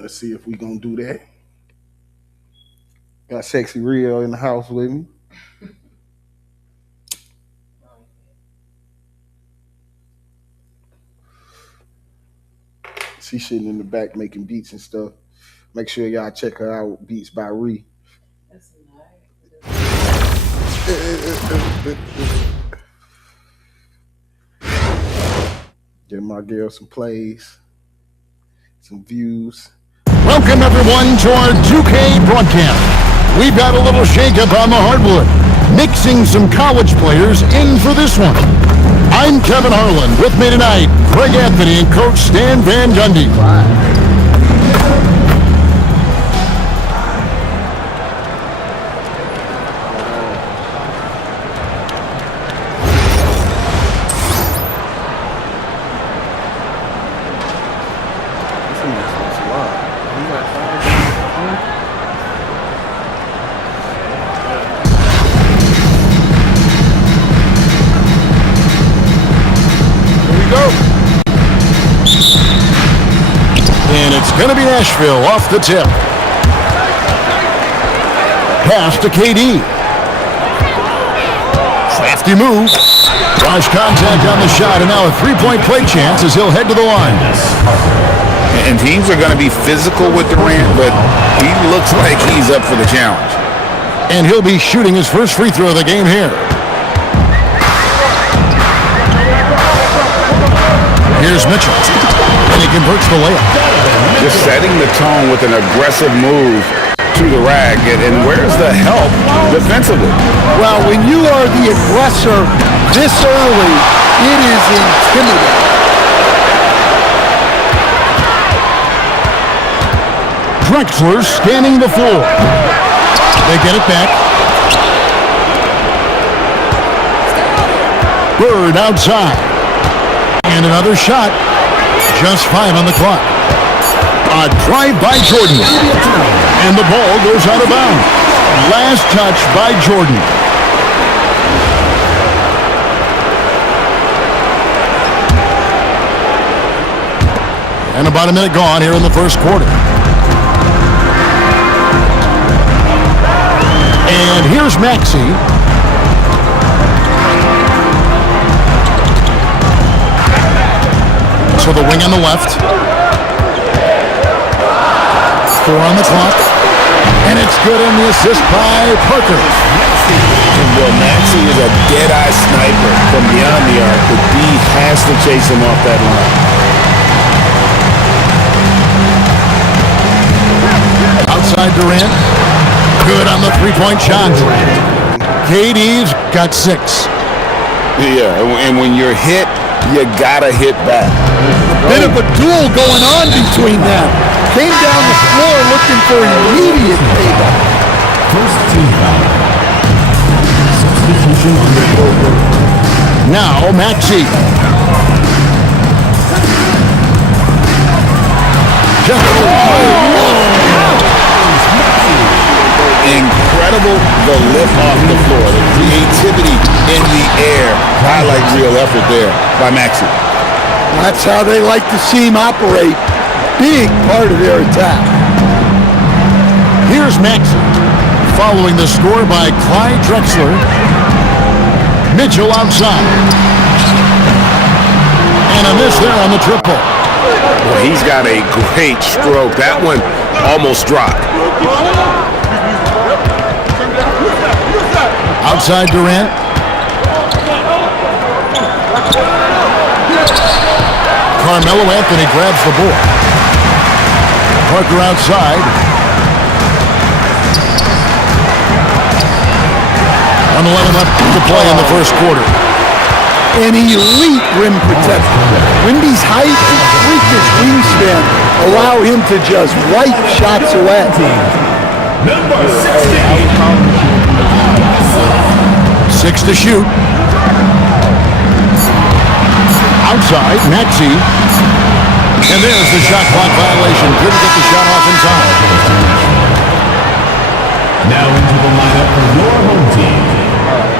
Let's see if we gonna do that. Got Sexy Real in the house with me. She's sitting in the back making beats and stuff. Make sure y'all check her out. Beats by Ree. That's nice. Give my girl some plays, some views. Welcome everyone to our 2K broadcast. We've got a little shakeup on the hardwood, mixing some college players in for this one. I'm Kevin Harlan. With me tonight, Greg Anthony and Coach Stan Van Gundy. And it's going to be Nashville off the tip. Pass to KD. Crafty move. Wash contact on the shot, and now a three-point play chance as he'll head to the line. And teams are going to be physical with Durant, but he looks like he's up for the challenge. And he'll be shooting his first free throw of the game here. Here's Mitchell, and he converts the layup. Just setting the tone with an aggressive move to the rack, and where's the help defensively? Well, when you are the aggressor this early, it is intimidating. Drexler scanning the floor. They get it back. Bird outside. And another shot. Just 5 on the clock. A drive by Jordan. And the ball goes out of bounds. Last touch by Jordan. And about a minute gone here in the first quarter. And here's Maxey. So the wing on the left. 4 on the clock. And it's good on the assist by Parker. Well, Maxey is a dead-eye sniper from beyond the arc, but B has to chase him off that line. Outside Durant. Good on the three-point shot. KD's got 6. Yeah, and when you're hit, you gotta hit back. Bit of a duel going on between them. Came down the floor looking for immediate payback. First team foul. Substitution under. Now Maxey. Incredible the lift off the floor, the creativity in the air. Highlight real effort there by Maxey. That's how they like to see him operate. Big part of their attack. Here's Maxey. Following the score by Clyde Drexler. Mitchell outside. And a miss there on the triple. Well, he's got a great stroke. That one almost dropped. Outside Durant. Carmelo Anthony grabs the ball. Parker outside. 1:11 left to play in the first quarter. An elite rim protector. Wemby's height and freakish wingspan allow him to just wipe shots away. Number 16. 6 to shoot. Outside, Maxey. And there's the shot clock violation. Couldn't get the shot off in time. Now into the lineup for your home team.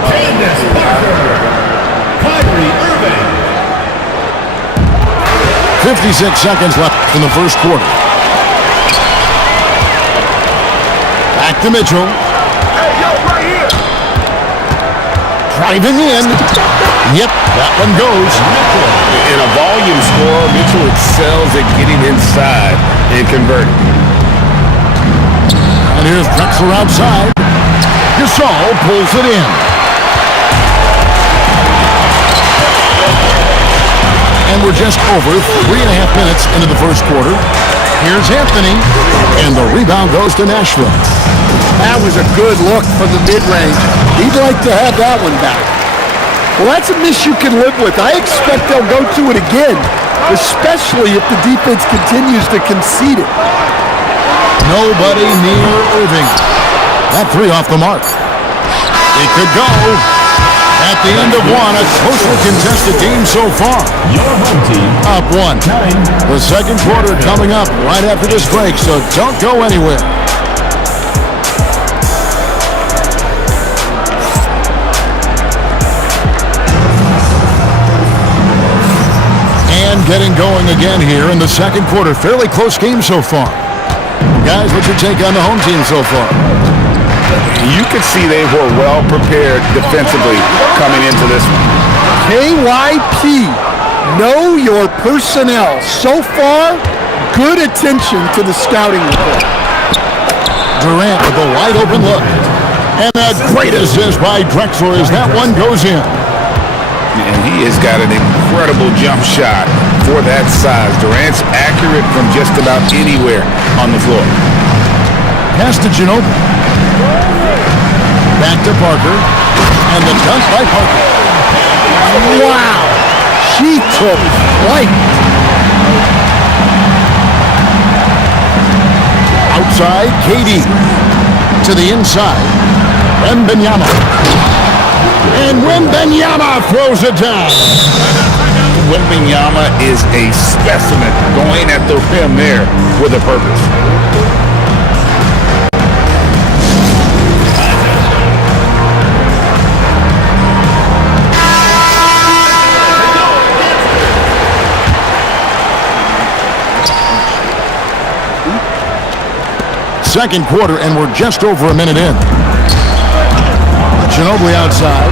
Candace Parker. Kyrie Irving. 56 seconds left in the first quarter. Back to Mitchell. Hey, yo, right here. Driving in. Yep, that one goes. In a volume score, Mitchell excels at getting inside and converting. And here's Drexler outside. Gasol pulls it in. And we're just over 3.5 minutes into the first quarter. Here's Anthony, and the rebound goes to Nashville. That was a good look from the mid-range. He'd like to have that one back. Well, that's a miss you can live with. I expect they'll go to it again, especially if the defense continues to concede it. Nobody near Irving. That three off the mark. It could go. At the end of one, a closely contested game so far. Your home team Up one. The second quarter coming up right after this break, so don't go anywhere. And getting going again here in the second quarter. Fairly close game so far. Guys, what's your take on the home team so far? You could see they were well prepared defensively coming into this one. KYP, know your personnel. So far, good attention to the scouting report. Durant with a wide open look. And a great assist by Drexler as that one goes in. And he has got an incredible jump shot for that size. Durant's accurate from just about anywhere on the floor. Pass to Ginobili. Back to Parker. And the dunk by Parker. Wow, she took flight. Outside, KD. To the inside. Wembanyama. And Wembanyama throws it down. Wembanyama is a specimen going at the rim there with a purpose. Second quarter, and we're just over a minute in. Ginobili outside.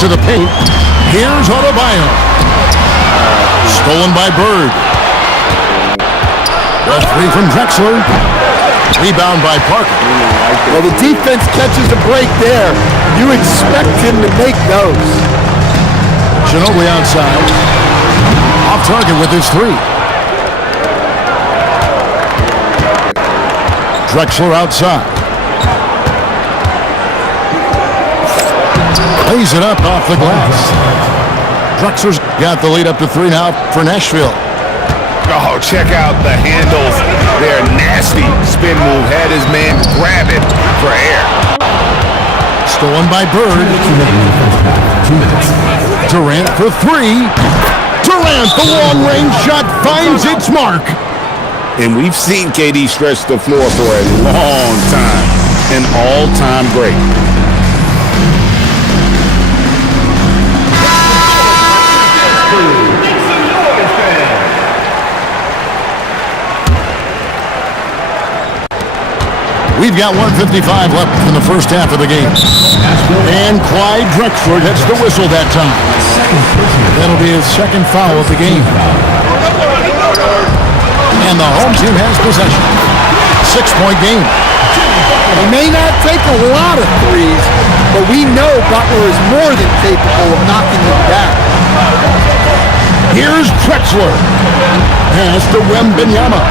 To the paint. Here's Adebayo. Stolen by Bird. The three from Drexler. Rebound by Parker. Well, the defense catches a break there. You expect him to make those. Ginobili outside. Off target with his three. Drexler outside. Lays it up off the glass. Drexler's got the lead up to 3 now for Nashville. Oh, check out the handles. They're nasty. Spin move. Had his man grab it for air. Stolen by Bird. 2 minutes. Durant for three. Durant, the long-range shot finds its mark. And we've seen KD stretch the floor for a long time. An all-time great. We've got 1:55 left in the first half of the game. And Clyde Drexler gets the whistle that time. That'll be his second foul of the game. And the home team has possession. 6-point game. He may not take a lot of threes, but we know Butler is more than capable of knocking them down. Here's Drexler. Pass to Wembanyama.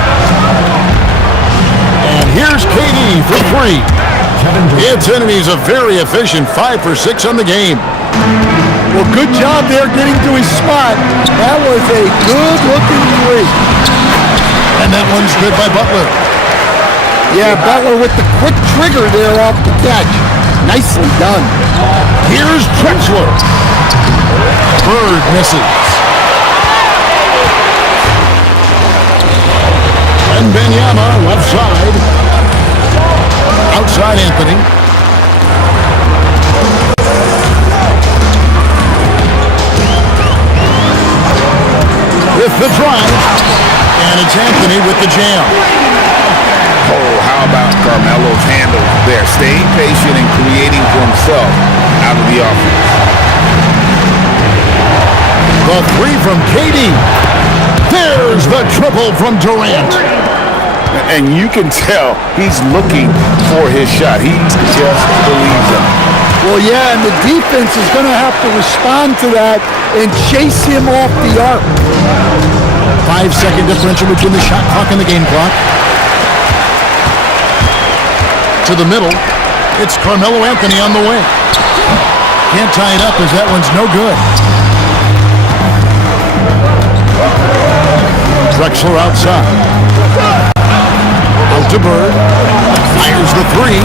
And here's KD for three. It's in, and he's a very efficient 5 for 6 on the game. Well, good job there getting to his spot. That was a good-looking three. And that one's good by Butler. Yeah, Butler with the quick trigger there off the catch. Nicely done. Here's Drexler. Bird misses. And Wembanyama left side. Outside Anthony. With the drive. And And it's Anthony with the jam. Oh, how about Carmelo's handle there? Staying patient and creating for himself out of the offense. The three from KD. There's the triple from Durant. And you can tell he's looking for his shot. He just believes it. Well, yeah, and the defense is going to have to respond to that and chase him off the arc. 5-second differential between the shot clock and the game clock. To the middle, it's Carmelo Anthony on the way. Can't tie it up as that one's no good. Drexler outside. Out to Bird. Fires the three.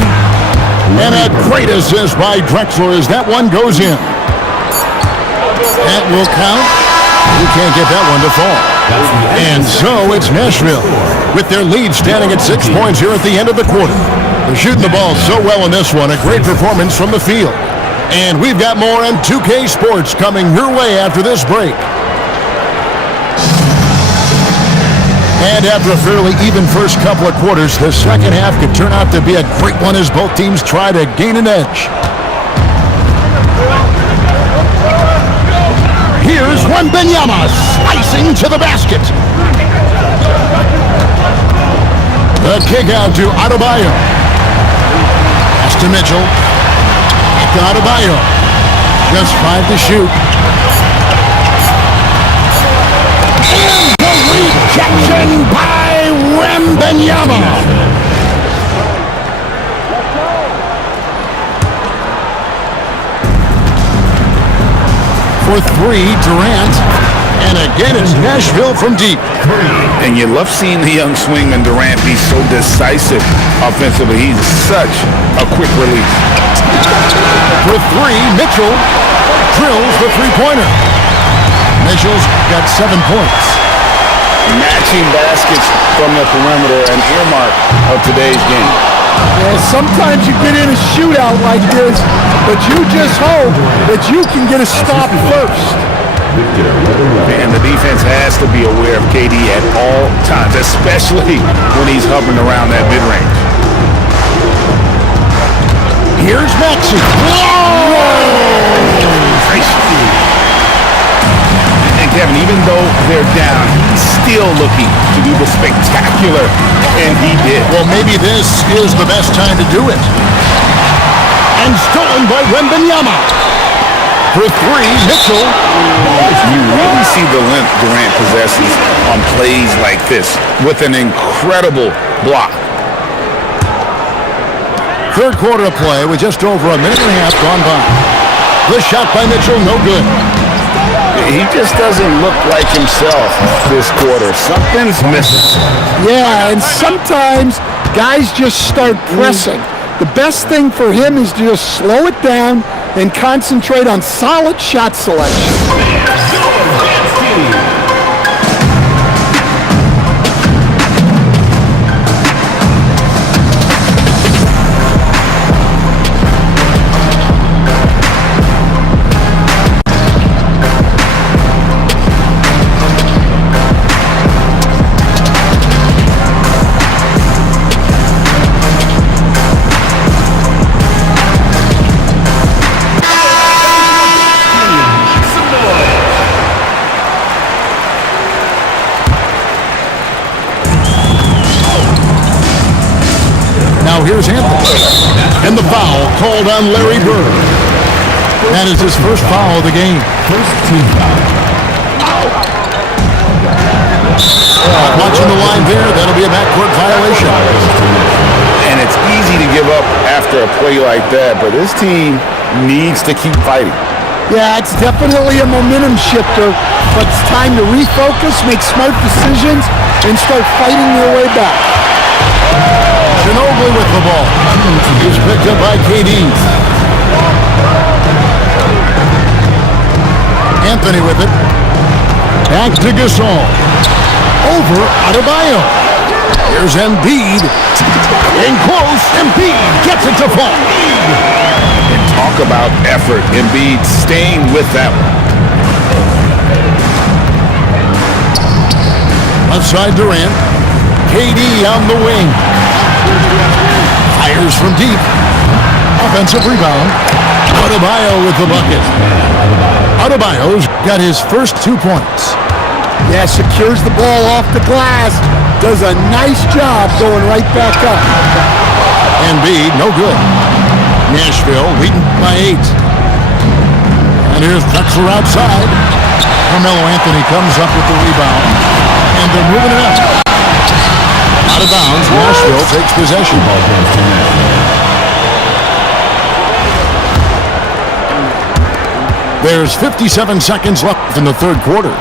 And a great assist by Drexler as that one goes in. That will count. You can't get that one to fall. And so it's Nashville with their lead standing at 6 points here at the end of the quarter. They're shooting the ball so well in this one. A great performance from the field. And we've got more on 2K Sports coming your way after this break. And after a fairly even first couple of quarters, the second half could turn out to be a great one as both teams try to gain an edge. Here's Wembanyama slicing to the basket. The kick out to Adebayo. Pass to Mitchell. Back to Adebayo. Just 5 to shoot. And the rejection by Wembanyama. For three, Durant. And again, it's Nashville from deep. And you love seeing the young swingman Durant be so decisive offensively. He's such a quick release. For three, Mitchell drills the three-pointer. Mitchell's got 7 points. Matching baskets from the perimeter, an earmark of today's game. Yeah, sometimes you get in a shootout like this, but you just hope that you can get a stop first. And the defense has to be aware of KD at all times, especially when he's hovering around that mid-range. Here's Maxey. And Kevin, even though they're down, he's still looking to do the spectacular, and he did. Well, maybe this is the best time to do it. And stolen by Wembanyama. For three, Mitchell. You really see the length Durant possesses on plays like this with an incredible block. Third quarter of play with just over a minute and a half gone by. The shot by Mitchell, no good. He just doesn't look like himself this quarter. Something's missing. Yeah, and sometimes guys just start pressing. The best thing for him is to just slow it down and concentrate on solid shot selection. Here's Anthony. And the foul called on Larry Bird. That is his first foul of the game. First team foul. Watching the line there, that'll be a backcourt violation. And it's easy to give up after a play like that, but this team needs to keep fighting. Yeah, it's definitely a momentum shifter, but it's time to refocus, make smart decisions, and start fighting their way back. Ginobili with the ball. He's picked up by KD. Anthony with it. Back to Gasol. Over Adebayo. Here's Embiid. In close, Embiid gets it to fall. And talk about effort. Embiid staying with them. Left side Durant. KD on the wing. Fires from deep. Offensive rebound. Adebayo with the bucket. Adebayo's got his first 2 points. Yeah, secures the ball off the glass. Does a nice job going right back up. Embiid, no good. Nashville leading by 8. And here's Drexler outside. Carmelo Anthony comes up with the rebound. And they're moving it up. Out of bounds, Nashville takes possession. There's 57 seconds left in the third quarter.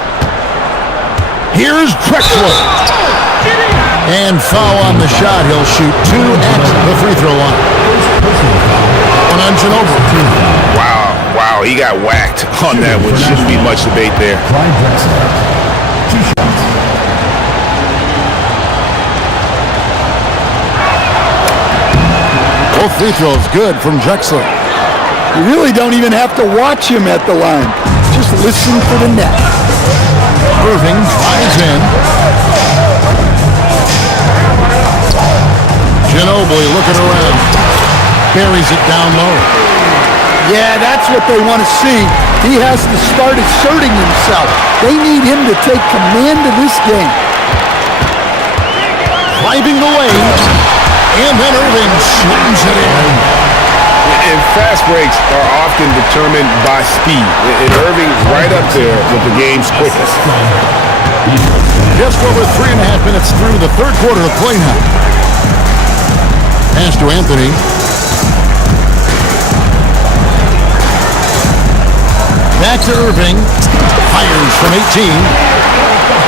Here's Drexler. And foul on the shot. He'll shoot 2 at the free throw line. And on Ginobili. Wow, he got whacked on that one. Shouldn't be much debate there. Both free throws good from Drexler. You really don't even have to watch him at the line. Just listen for the net. Irving drives in. Ginobili looking around. Buries it down low. Yeah, that's what they want to see. He has to start asserting himself. They need him to take command of this game. Driving the lane. And then Irving slams it in. And fast breaks are often determined by speed. And Irving's right up there with the game's quickest. Just over 3.5 minutes through the third quarter of play now. Pass to Anthony. Back to Irving. Fires from 18.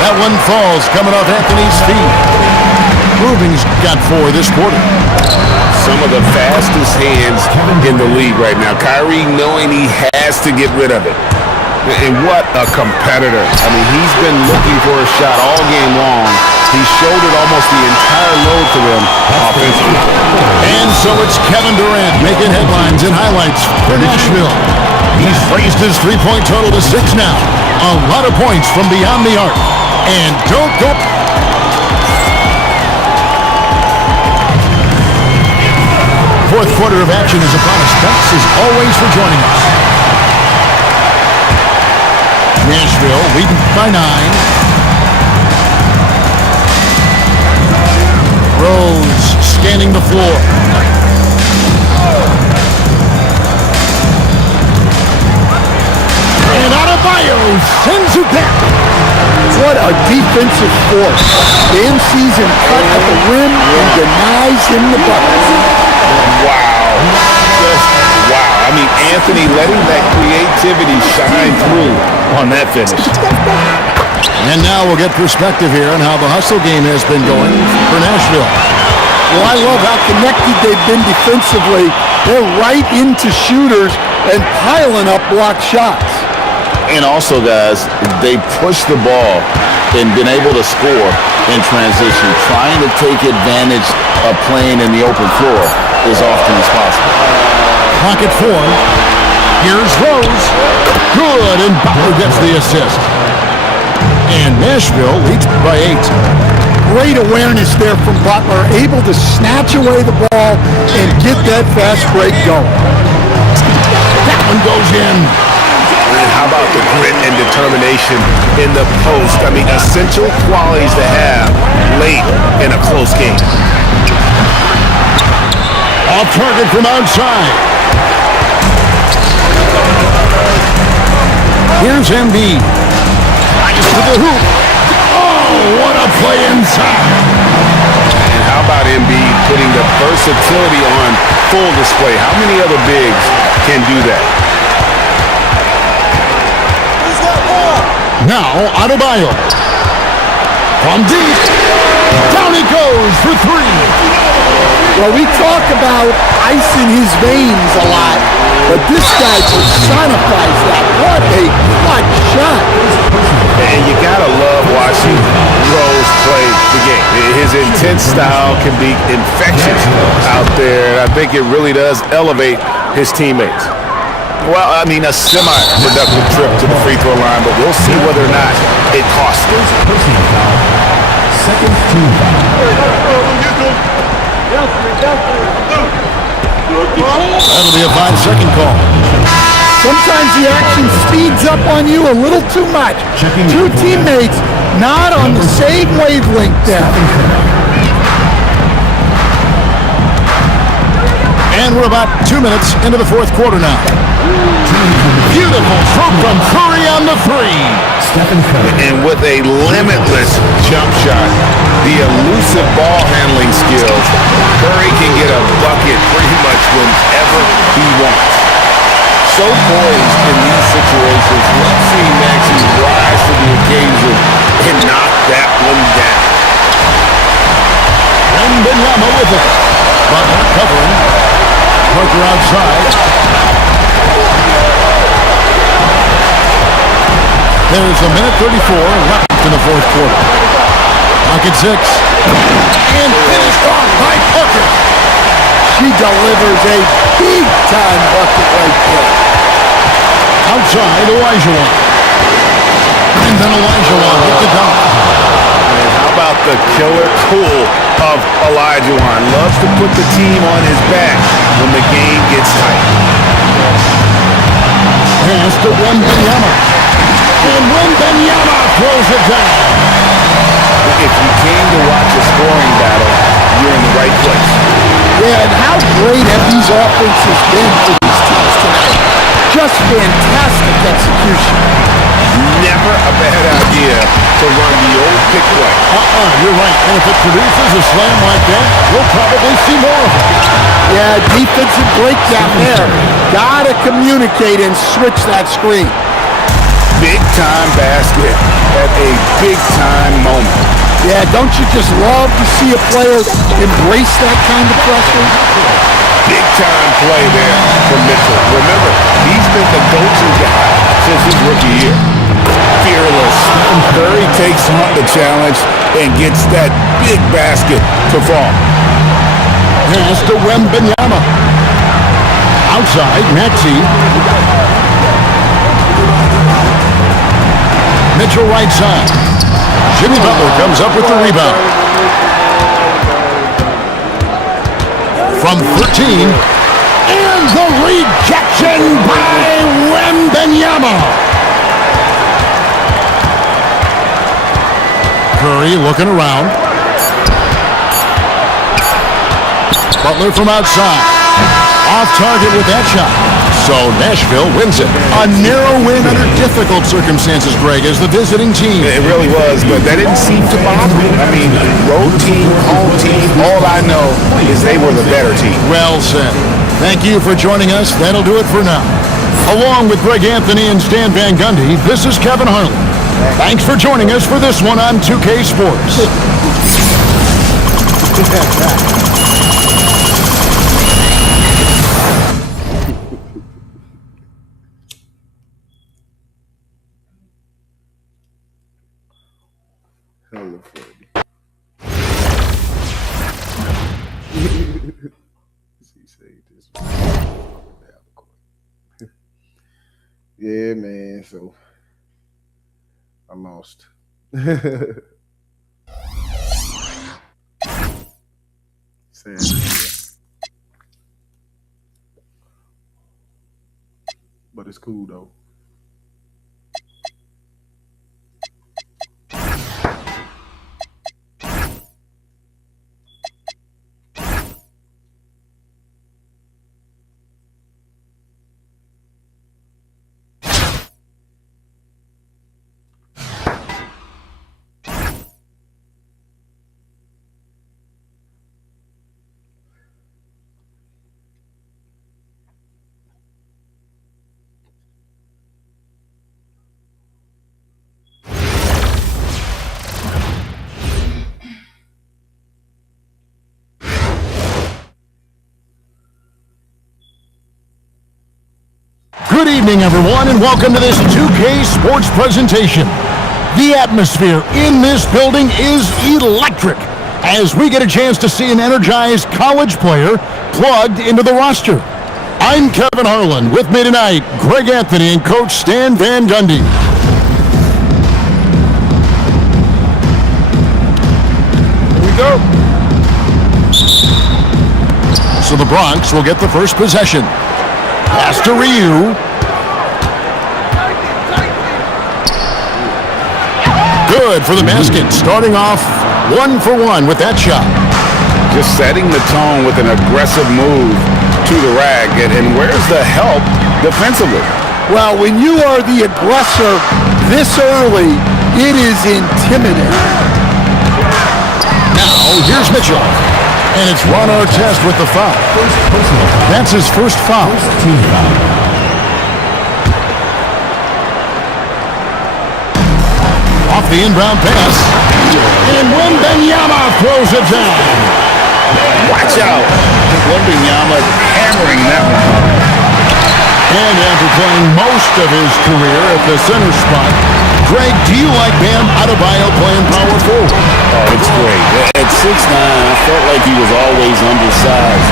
That one falls coming off Anthony's feet. Irving's got 4 this quarter. Some of the fastest hands in the league right now. Kyrie knowing he has to get rid of it. And what a competitor. I mean, he's been looking for a shot all game long. He shouldered almost the entire load to them offensively. And so it's Kevin Durant making headlines and highlights for Nashville. He's raised his three-point total to 6 now. A lot of points from beyond the arc. And don't go... Fourth quarter of action is upon us. Thanks as always for joining us. Nashville leading by 9. Rose scanning the floor. And Adebayo sends it back. What a defensive force. Dan sees him cut at the rim and denies him the bucket. Wow. Just wow. I mean, Anthony letting that creativity shine through on that finish. And now we'll get perspective here on how the hustle game has been going for Nashville. Well, I love how connected they've been defensively. They're right into shooters and piling up block shots. And also, guys, they push the ball and been able to score in transition, trying to take advantage of playing in the open floor as often as possible. Clock at 4. Here's Rose. Good, and Butler gets the assist. And Nashville leads by 8. Great awareness there from Butler, able to snatch away the ball and get that fast break going. That one goes in. And how about the grit and determination in the post? I mean, essential qualities to have late in a close game. Off target from outside. Here's Embiid. Nice to the hoop. Oh, what a play inside. And how about Embiid putting the versatility on full display? How many other bigs can do that? Now, Adebayo. From deep. Down he goes for 3. Well, we talk about ice in his veins a lot, but this guy personifies that. What a clutch shot. And you gotta love watching Rose play the game. His intense style can be infectious out there. I think it really does elevate his teammates. Well, I mean, a semi-productive trip to the free throw line, but we'll see whether or not it costs him. seconds to 5. That'll be a 5-second call. Sometimes the action speeds up on you a little too much. Two teammates not on the same wavelength there. And we're about 2 minutes into the fourth quarter now. Beautiful throw from Curry on the three. And with a limitless jump shot, the elusive ball handling skills, Curry can get a bucket pretty much whenever he wants. So poised in these situations, let's see Maxey rise to the occasion and knock that one down. Wembanyama with it. Butler covering. Parker outside. There's a minute 34 left in the fourth quarter. Pocket 6. And finished off by Parker. She delivers a big-time bucket right there. Outside, Elijah. And then Elijah with the dunk. And how about the killer cool of Elijah? Loves to put the team on his back when the game gets tight. Pass to Wembanyama. And Wembanyama throws it down. If you came to watch a scoring battle, you're in the right place. Yeah, and how great have these offenses been for these teams tonight? Just fantastic execution. Never a bad idea to run the old pick play. You're right. And if it produces a slam like that, we'll probably see more of it. Yeah, defensive breakdown there. Gotta communicate and switch that screen. Big time basket at a big time moment. Yeah, don't you just love to see a player embrace that kind of pressure? Big time play there from Mitchell. Remember, he's been the go-to guy since his rookie year. Fearless. Curry takes on the challenge and gets that big basket to fall. Pass to Wembanyama. Outside, Maxey. Mitchell right side. Jimmy Butler comes up with the rebound. From 13. And the rejection by Wembanyama. Curry looking around. Butler from outside. Off target with that shot. So Nashville wins it. A narrow win under difficult circumstances, Greg, as the visiting team. It really was, but that didn't seem to bother me. I mean, road team, home team, all I know is they were the better team. Well said. Thank you for joining us. That'll do it for now. Along with Greg Anthony and Stan Van Gundy, this is Kevin Harlan. Thanks for joining us for this one on 2K Sports. Hella funny. Yeah, man. So I lost. Sad. But it's cool though. Good evening, everyone, and welcome to this 2K Sports presentation. The atmosphere in this building is electric as we get a chance to see an energized college player plugged into the roster. I'm Kevin Harlan. With me tonight, Greg Anthony and Coach Stan Van Gundy. go. So the Bronx will get the first possession. Pass to Ryu. Good for the basket. Starting off 1 for 1 with that shot. Just setting the tone with an aggressive move to the rack. And where's the help defensively? Well, when you are the aggressor this early, it is intimidating. Now, here's Mitchell. And it's Ron Artest with the foul. That's his first foul. Team foul. Off the inbound pass. And Wembanyama throws it down. Watch out. Wembanyama hammering that one. And after playing most of his career at the center spot, Greg, do you like Bam Adebayo playing power forward? Oh, it's great. At 6'9", I felt like he was always undersized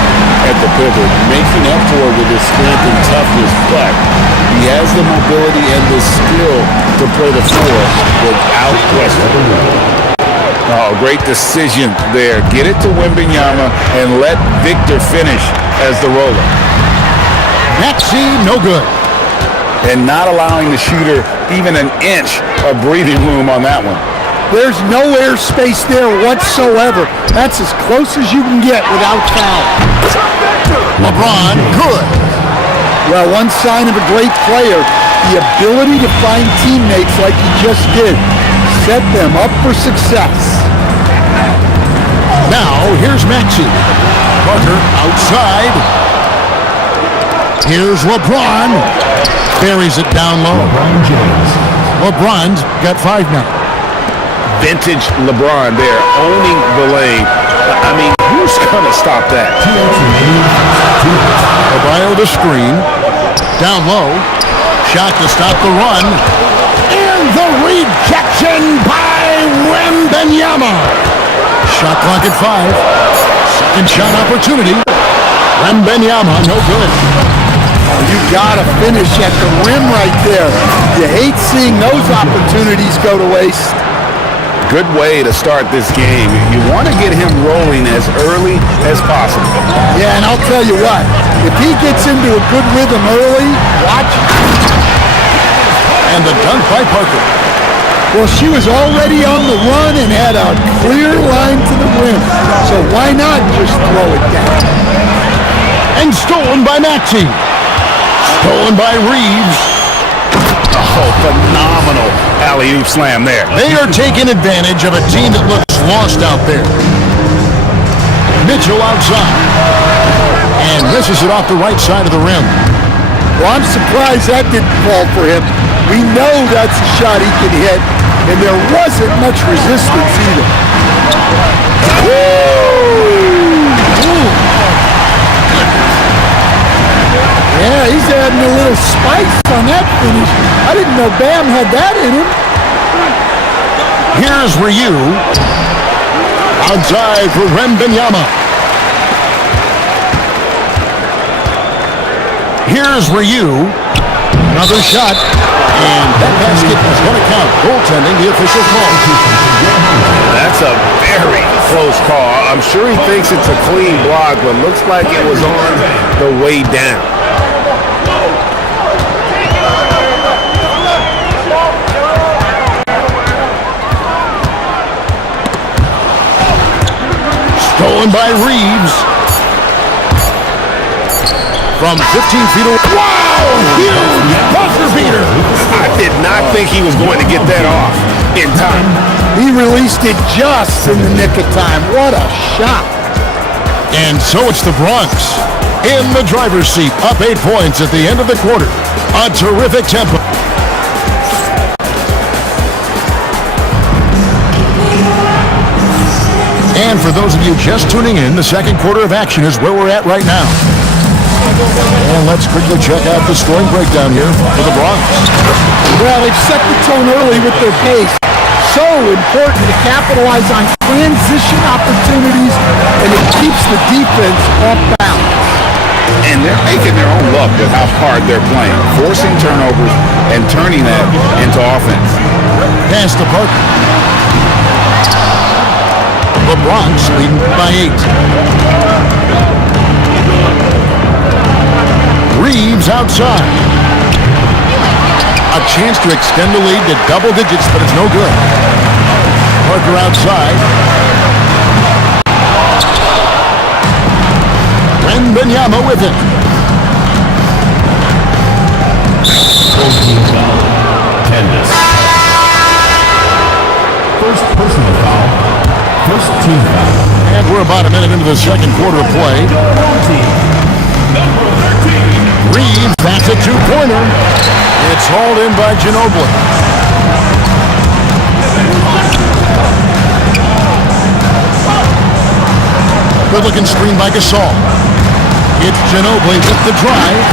at the pivot, making up for it with his strength and toughness, but he has the mobility and the skill to play the floor without question. Oh, great decision there. Get it to Wembanyama and let Victor finish as the roller. Maxey, no good. And not allowing the shooter even an inch of breathing room on that one. There's no air space there whatsoever. That's as close as you can get without foul. LeBron, good. Well, one sign of a great player, the ability to find teammates like he just did. Set them up for success. Now, here's Maxey. Parker outside. Here's LeBron. Buries it down low. LeBron James. LeBron's got 5 now. Vintage LeBron there, owning the lane. I mean, who's going to stop that? Adebayo the screen. Down low. Shot to stop the run. And the rejection by Wembanyama. Shot clock at 5. Second shot opportunity. Wembanyama, no good. You gotta finish at the rim right there. You hate seeing those opportunities go to waste. Good way to start this game. You want to get him rolling as early as possible. Yeah, and I'll tell you what, if he gets into a good rhythm early, watch. And the dunk by Parker. Well, she was already on the run and had a clear line to the rim. So why not just throw it down? And stolen by Maxey. Stolen by Reeves. Oh, phenomenal alley-oop slam there. They are taking advantage of a team that looks lost out there. Mitchell outside. And misses it off the right side of the rim. Well, I'm surprised that didn't fall for him. We know that's a shot he can hit, and there wasn't much resistance either. Yeah, he's adding a little spice on that finish. I didn't know Bam had that in him. Here's Ryu. Outside for Wembanyama. Here's Ryu. Another shot. And that basket is going to count. Goaltending, the official call. That's a very close call. I'm sure he thinks it's a clean block, but looks like it was on the way down. Stolen by Reeves. From 15 feet away. Wow! Huge buzzer beater. I did not think he was going to get that off in time. He released it just in the nick of time. What a shot. And so it's the Bronx in the driver's seat, up 8 points at the end of the quarter. A terrific tempo. And for those of you just tuning in, the second quarter of action is where we're at right now. And let's quickly check out the scoring breakdown here for the Bronx. Well, they've set the tone early with their pace. So important to capitalize on transition opportunities, and it keeps the defense off balance. And they're making their own luck with how hard they're playing, forcing turnovers and turning that into offense. Pass to Parker. The Bronx leading by 8. Reeves outside. A chance to extend the lead to double digits, but it's no good. Parker outside. Wembanyama with it. 14 foul. Candace. First personal foul. First team foul. And we're about a minute into the second quarter of play. Number 13. Reeves, that's a two-pointer. It's hauled in by Ginobili. Good-looking screen by Gasol. It's Ginobili with the drive.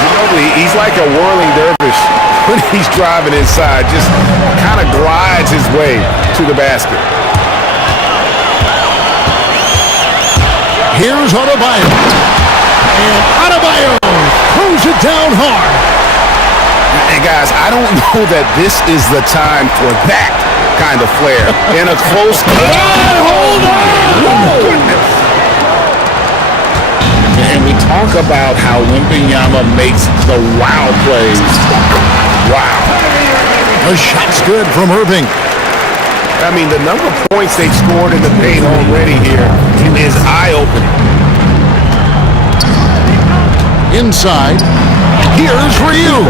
Ginobili, he's like a whirling dervish when he's driving inside. Just kind of glides his way to the basket. Here's Adebayo. And Adebayo throws it down hard. And guys, I don't know that this is the time for that kind of flair in a close game. Hold on! And we talk about how Wembanyama makes the wow plays. Wow. The shot's good from Irving. I mean, the number of points they've scored in the paint already here is eye-opening. Inside. Here's Ryu.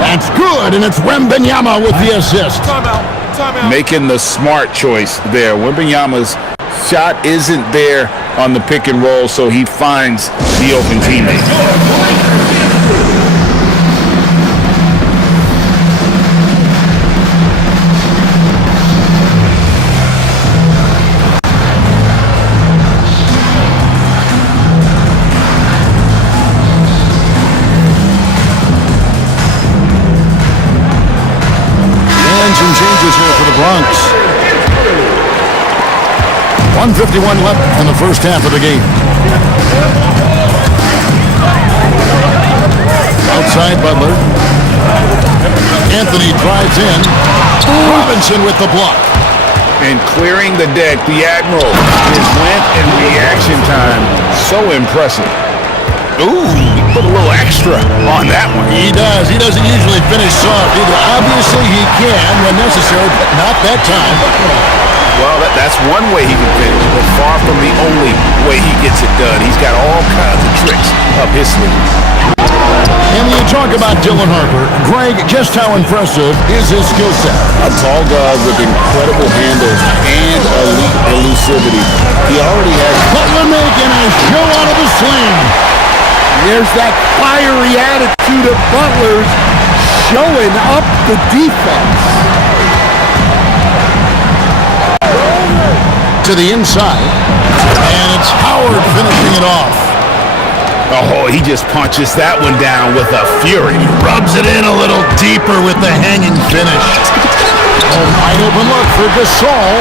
That's good, and it's Wembanyama with the assist. Timeout. Making the smart choice there. Wembanyama's shot isn't there on the pick and roll, so he finds the open teammate. Some changes here for the Bronx. 1:51 left in the first half of the game. Outside Butler. Anthony drives in. Robinson with the block. And clearing the deck, the Admiral. His length and reaction time, so impressive. Ooh, he put a little extra on that one. He does. He doesn't usually finish soft either. Obviously he can when necessary, but not that time. Well, that's one way he can finish, but far from the only way he gets it done. He's got all kinds of tricks up his sleeve. And when you talk about Dylan Harper, Greg, just how impressive is his skill set? A tall guard with incredible handles and elite elusivity. He already has... Butler making a show out of the slam. There's that fiery attitude of Butler's showing up the defense. To the inside, and it's Howard finishing it off. Oh, he just punches that one down with a fury. Rubs it in a little deeper with the hanging finish. Oh, wide open look for Gasol.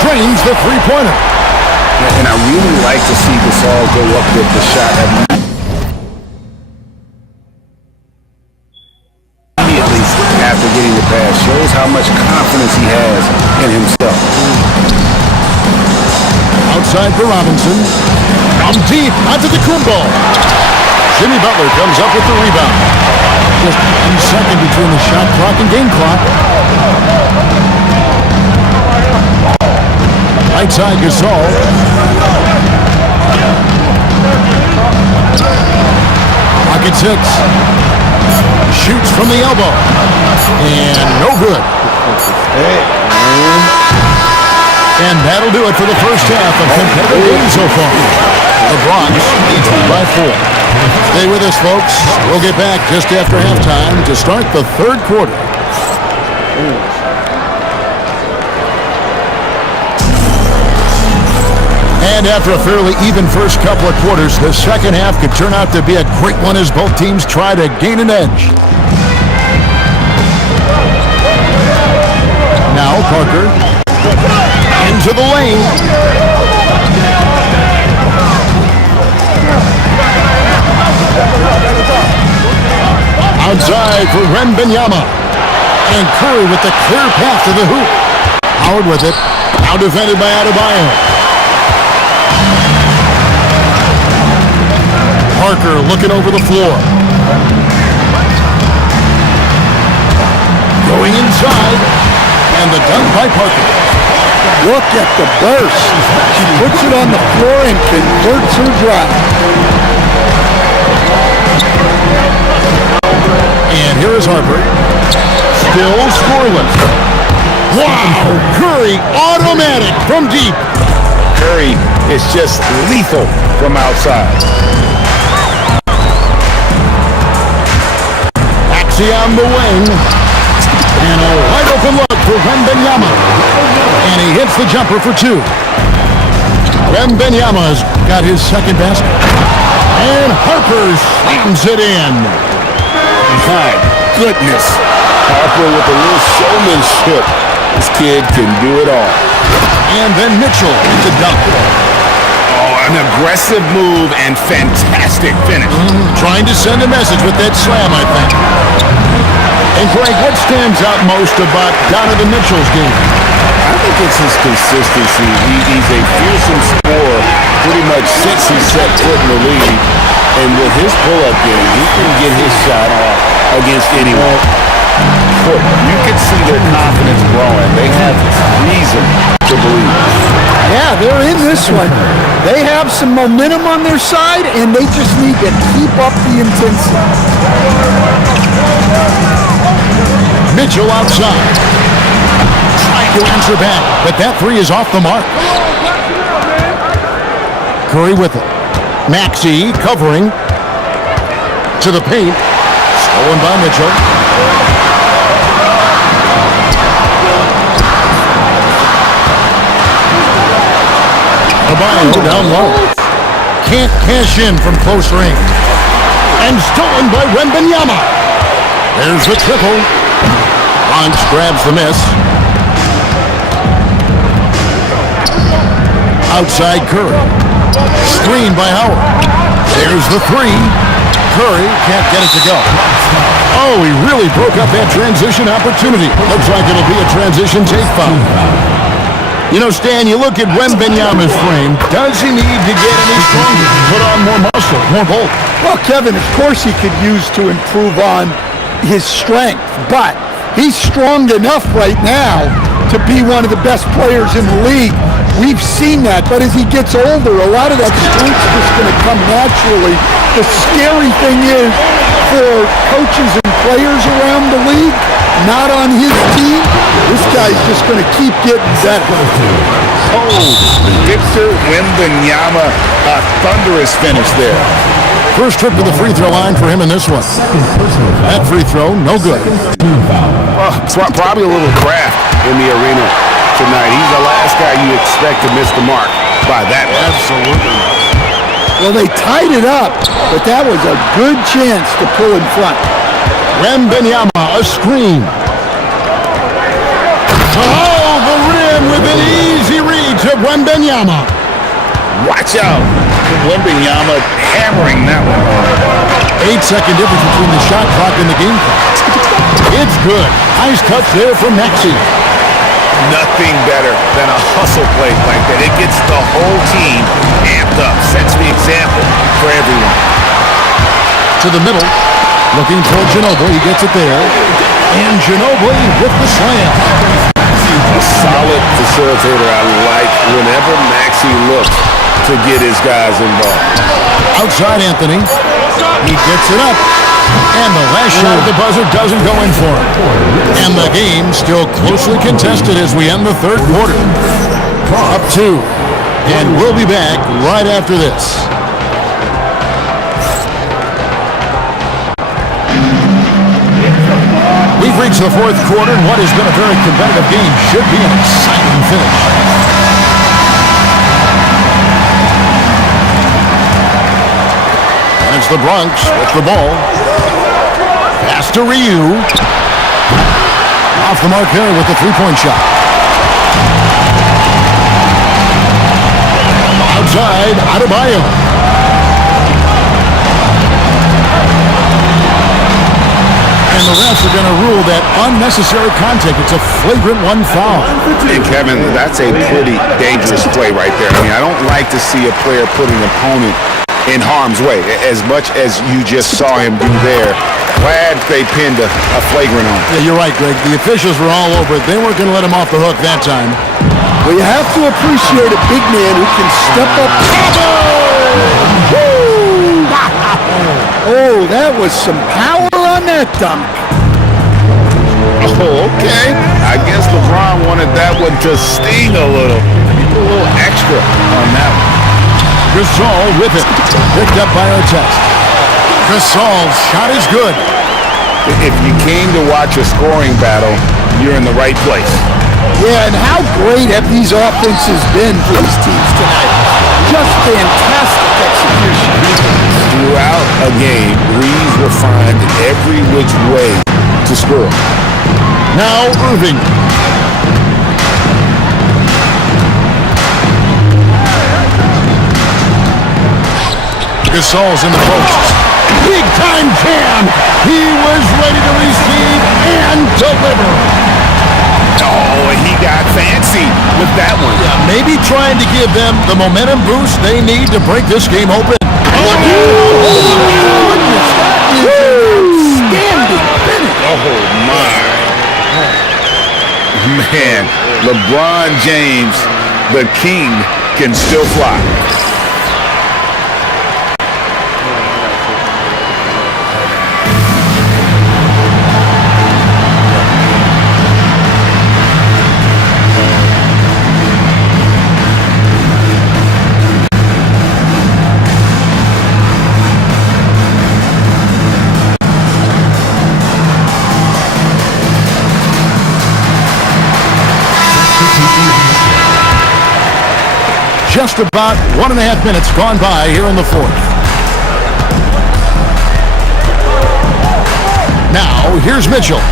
Drains the three-pointer. And I really like to see Gasol go up with the shot immediately after getting the pass. Shows how much confidence he has in himself. Outside for Robinson. From deep, out to the Kumbo. Jimmy Butler comes up with the rebound. Just 1 second between the shot clock and game clock. Right side Gasol. Pocket 6. Shoots from the elbow. And no good. And that'll do it for the first half of competitive games so far. The Bronx leads by 4. Stay with us, folks. We'll get back just after halftime to start the third quarter. And after a fairly even first couple of quarters, the second half could turn out to be a great one as both teams try to gain an edge. Now Parker into the lane. Outside for Wembanyama. And Curry with the clear path to the hoop. Howard with it. Now defended by Adebayo. Parker looking over the floor. Going inside. And the dunk by Parker. Look at the burst. She puts it on the floor and converts her drive. And here is Harper. Still scoreless. Wow! Curry automatic from deep. Curry is just lethal from outside. Maxey on the wing. And a wide open look for Wembanyama. And he hits the jumper for two. Wembanyama's got his second basket. And Harper slams it in. My goodness. Harper with a little showmanship. This kid can do it all. And then Mitchell with the dunk. Oh, an aggressive move and fantastic finish. Trying to send a message with that slam, I think. And Greg, what stands out most about Donovan Mitchell's game? I think it's his consistency. He's a fearsome scorer pretty much since he set foot in the league. And with his pull-up game, he can get his shot off against anyone. You can see their confidence growing. They have reason to believe. Yeah, they're in this one. They have some momentum on their side, and they just need to keep up the intensity. Mitchell outside. Trying to answer back, but that three is off the mark. Curry with it. Maxey covering to the paint. Stolen by Mitchell. Adebayo down low. Can't cash in from close range. And stolen by Wembanyama. There's the triple. Bronx grabs the miss. Outside Curry. Screen by Howard. There's the three. Curry can't get it to go. Oh, he really broke up that transition opportunity. Looks like it'll be a transition take foul. You know, Stan, you look at Wembanyama's frame. Does he need to get any stronger? Put on more muscle, more bulk? Well, Kevin, of course he could use to improve on his strength, but he's strong enough right now to be one of the best players in the league. We've seen that, but as he gets older, a lot of that strength's just going to come naturally. The scary thing is for coaches and players around the league, not on his team, this guy's just going to keep getting better. Oh, Victor Wembanyama, a thunderous finish there. First trip to the free throw line for him in this one. That free throw, no good. Well, probably a little craft in the arena tonight. He's the last guy you expect to miss the mark by that much. Absolutely. Well, they tied it up, but that was a good chance to pull in front. Wembanyama, a screen. Oh, the rim with an easy read to Wembanyama. Watch out. Wembanyama hammering that one. 8-second difference between the shot clock and the game clock. It's good. Nice touch there from Maxey. Nothing better than a hustle play like that. It gets the whole team amped up. Sets the example for everyone. To the middle. Looking toward Ginobili. He gets it there. And Ginobili with the slam. A solid facilitator. I like whenever Maxey looks to get his guys involved. Outside Anthony. He gets it up. And the last shot of the buzzer doesn't go in for him. And the game still closely contested as we end the third quarter. Up 2. And we'll be back right after this. We've reached the fourth quarter, and what has been a very competitive game should be an exciting finish. And it's the Bronx with the ball. Pass to Ryu. Off the mark there with the three-point shot. Outside, Adebayo. And the refs are going to rule that unnecessary contact. It's a flagrant one foul. And Kevin, that's a pretty dangerous play right there. I mean, I don't like to see a player put an opponent in harm's way, as much as you just saw him do there. Glad they pinned a flagrant on. Yeah, you're right, Greg. The officials were all over it. They weren't going to let him off the hook that time. Well, you have to appreciate a big man who can step up. Oh, that was some power on that dunk. Oh, okay. I guess LeBron wanted that one to sting a little. A little extra on that one. Gasol with it. Picked up by Artest. Gasol's shot is good. If you came to watch a scoring battle, you're in the right place. Yeah, and how great have these offenses been for these teams tonight? Just fantastic execution. Throughout a game, Reeves will find every which way to score. Now Irving. Gasol's in the post. Big time jam. He was ready to receive and deliver. Oh, he got fancy with that one. Yeah, maybe trying to give them the momentum boost they need to break this game open. Standing finish. Oh, my. Man, LeBron James, the king, can still fly. Just about 1.5 minutes gone by here in the fourth. Now, here's Mitchell.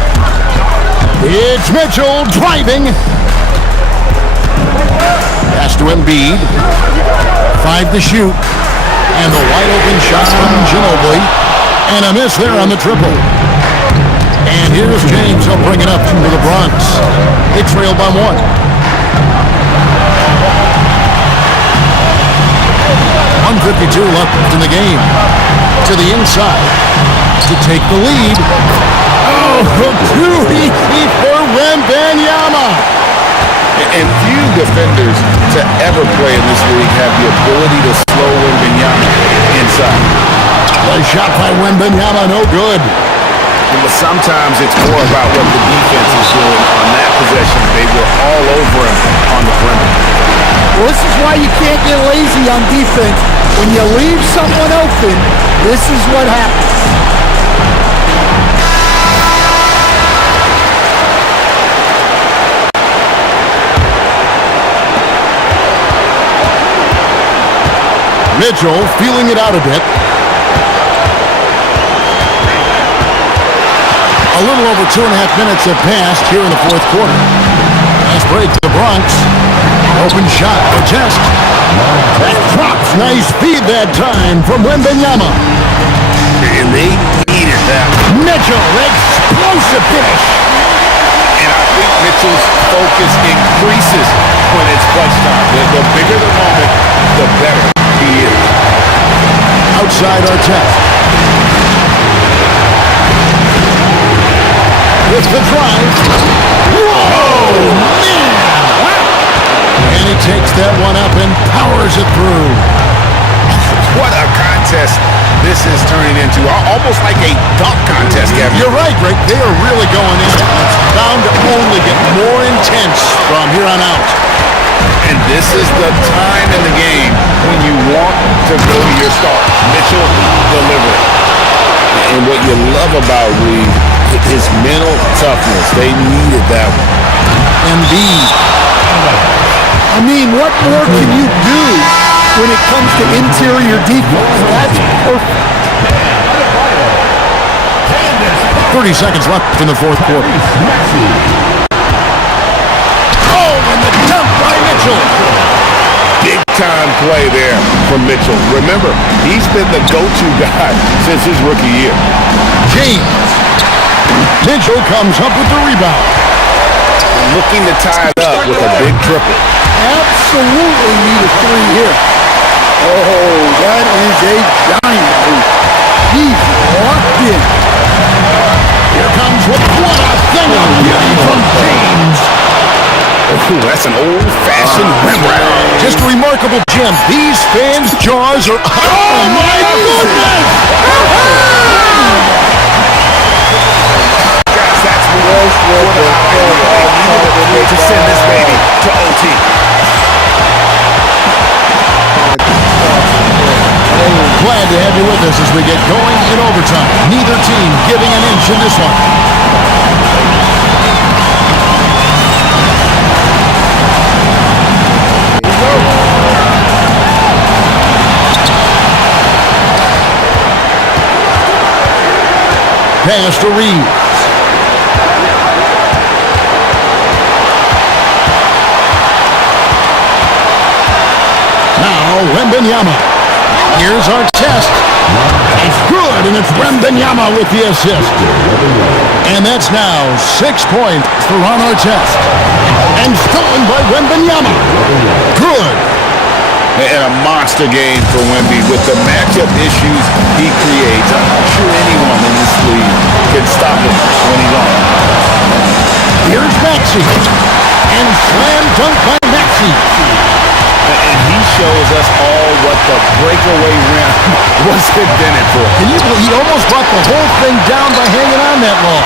It's Mitchell driving. Pass to Embiid. 5 to shoot. And the wide open shot from Ginobili. And a miss there on the triple. And here's James. He'll bring it up to the Bronx. They trail by 1. 1:52 left in the game. To the inside to take the lead. Oh, too easy for Wembanyama. And few defenders to ever play in this league have the ability to slow Wembanyama inside. The shot by Wembanyama, no good. But sometimes it's more about what the defense is doing on that possession. They were all over him on the perimeter. Well, this is why you can't get lazy on defense. When you leave someone open, this is what happens. Mitchell feeling it out a bit. A little over 2.5 minutes have passed here in the fourth quarter. Nice break to the Bronx. Open shot for Test. That drops. Nice feed that time from Wembanyama. And they needed that. Mitchell, explosive finish. And I think Mitchell's focus increases when it's clutch time. The bigger the moment, the better he is. Outside Artest. With the drive. Whoa, man! And he takes that one up and powers it through. What a contest this is turning into. Almost like a dunk contest, Kevin. You're right, Greg. They are really going in. It's bound to only get more intense from here on out. And this is the time in the game when you want to go to your star. Mitchell delivering. And what you love about Reed, his mental toughness. They needed that one. Embiid. I mean, what more can you do when it comes to interior defense? That's perfect. 30 seconds left in the fourth quarter. Oh, and the dunk by Mitchell. Big time play there from Mitchell. Remember, he's been the go-to guy since his rookie year. James. Mitchell comes up with the rebound. Looking to tie it up with a big triple. Absolutely need a three here. Oh, that is a giant hoop. He's locked in. Here comes what a thing of beauty from James. Ooh, that's an old-fashioned rim round. Just a remarkable gem. These fans' jaws are... Oh, my goodness! Guys, that's to send this baby to OT. Glad to have you with us as we get going in overtime. Neither team giving an inch in this one. Pass to Reeves. Now, Wembanyama. Here's our test. It's good, and it's Wembanyama with the assist. And that's now 6 points for Ron Artest. And stolen by Wembanyama. Good. And a monster game for Wemby with the matchup issues he creates. I'm not sure anyone in this league can stop him when he's on. Here's Maxey. And slam dunk by Maxey. And he shows us all what the breakaway rim was invented for. Can you believe he almost brought the whole thing down by hanging on that long?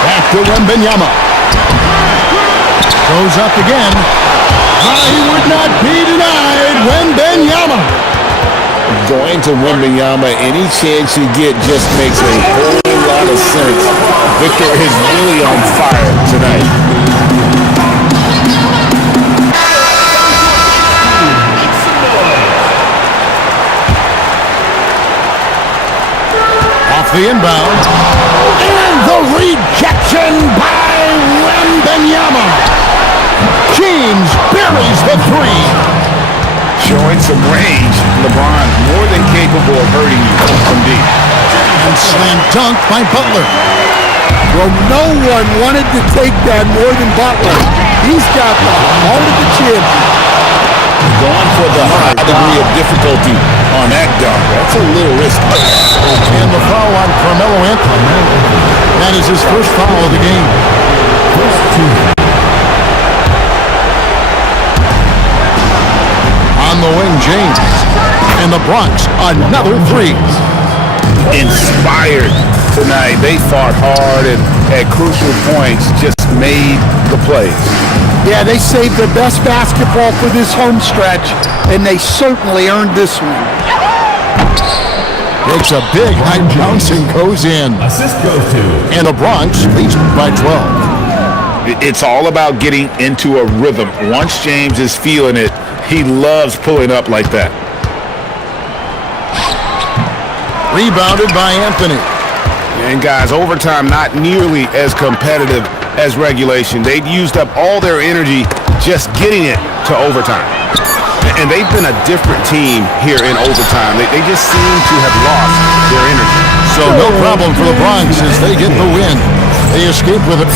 Back to Wembanyama. Goes up again. He would not be denied. Wembanyama. Going to Wembanyama any chance you get just makes a whole lot of sense. Victor is really on fire tonight. Off the inbound. And the rejection by Wembanyama. James buries the three. Showing some range. LeBron more than capable of hurting you from deep. And slam dunk by Butler. Well, no one wanted to take that more than Butler. He's got the heart of the champion. Going for the high degree of difficulty on that dunk. That's a little risky. And the foul on Carmelo Anthony. That is his first foul of the game. On the wing, James. And the Bronx, another three. Inspired tonight. They fought hard and at crucial points just made the plays. Yeah, they saved their best basketball for this home stretch, and they certainly earned this one. Takes a big high bounce and goes in. Assist goes to. And the Bronx leads by 12. It's all about getting into a rhythm. Once James is feeling it, he loves pulling up like that. Rebounded by Anthony. And guys, overtime not nearly as competitive as regulation. They'd used up all their energy just getting it to overtime. And they've been a different team here in overtime. They just seem to have lost their energy. So no problem for the Bronx as they get the win. They escape with it.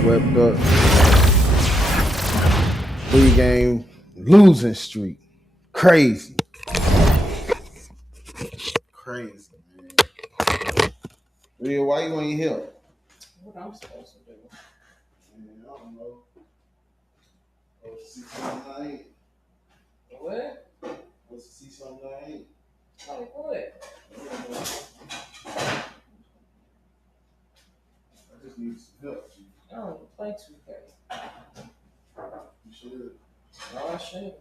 Swept up. 3-game losing streak. Crazy. Crazy, man. Real, why you ain't here? What I'm supposed to do? Man, I don't know. See something I ain't. What? Let's see something I ain't. Like what? I just need some help. G. I don't even play 2K. You should. No, I should.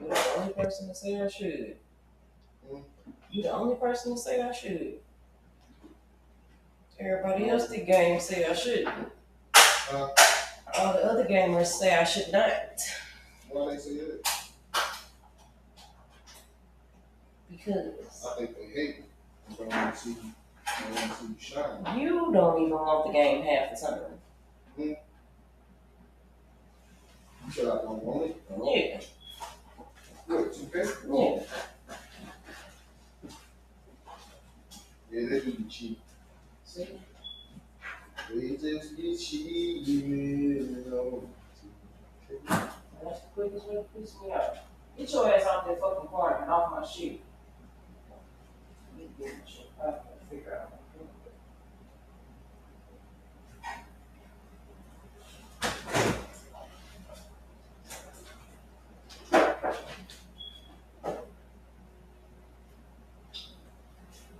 You're the only person to say I should. You're the only person to say I should. Everybody else the game say I shouldn't. All the other gamers say I should not. Why they say that? Because I think they hate me. They don't want to see you shine. you don't even want the game half the time. You said I don't want it. Yeah. What, 2K? Yeah. Yeah, they do be cheap. See? They just be cheap, you know. That's the quickest way to piss me off. Get your ass out that fucking corner and off my shit. You get my shit. I gotta figure out.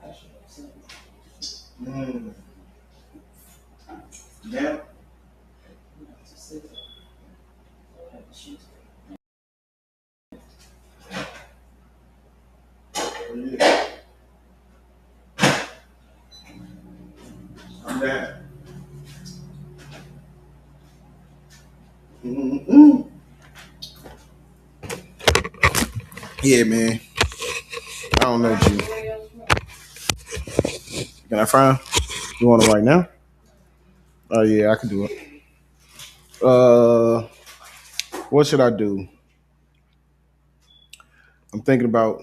I should have seen it. Yeah. Just sit there. I have to shoot. Yeah. I'm down. Mm-hmm. Yeah, man. I don't know, G. Can I find? You want it right now? Oh yeah, I can do it. What should I do? I'm thinking about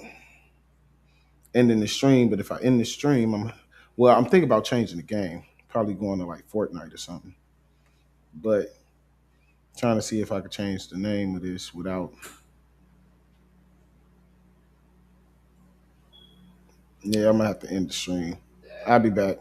ending the stream, but if I end the stream, I'm thinking about changing the game. Probably going to like Fortnite or something. But trying to see if I could change the name of this without. Yeah, I'm gonna have to end the stream. I'll be back.